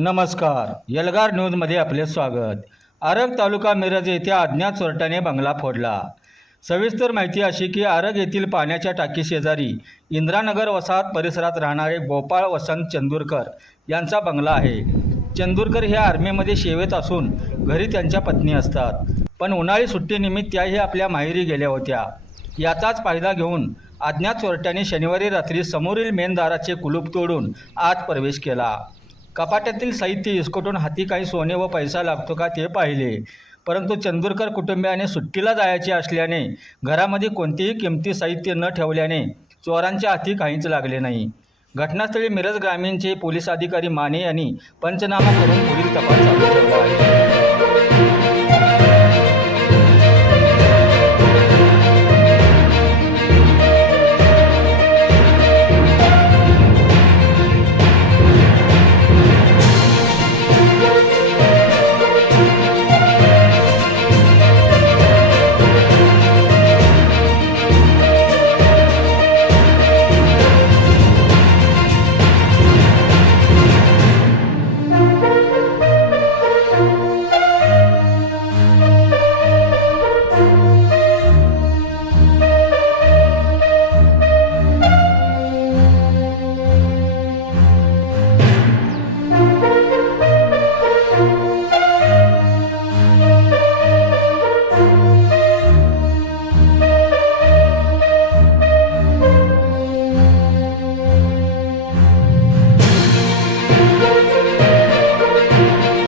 नमस्कार. यलगार न्यूजमध्ये आपले स्वागत. आरग तालुका मिरज येथे अज्ञात चोरट्याने बंगला फोडला. सविस्तर माहिती अशी की आरग येथील पाण्याच्या टाकी शेजारी इंद्रानगर वसाहत परिसरात राहणारे गोपाळ वसंत चंदूरकर यांचा बंगला आहे. चंदूरकर हे आर्मीमध्ये सेवेत असून घरी त्यांच्या पत्नी असतात. पण उन्हाळी सुट्टीनिमित्त त्याही आपल्या माहेरी गेल्या होत्या. याचाच फायदा घेऊन अज्ञात चोरट्याने शनिवारी रात्री समोरील मेनदाराचे कुलूप तोडून आत प्रवेश केला. कपाट्यातील साहित्य इसकटून हाती काही सोने व पैसा लागतो का ते पाहिले. परंतु चंदूरकर कुटुंबियाने सुट्टीला जायचे असल्याने घरामध्ये कोणतेही किमती साहित्य न ठेवल्याने चोरांच्या हाती काहीच लागले नाही. घटनास्थळी मिरज ग्रामीणचे पोलीस अधिकारी माने यांनी पंचनामा करून पुढील तपास चालू ठेवला आहे.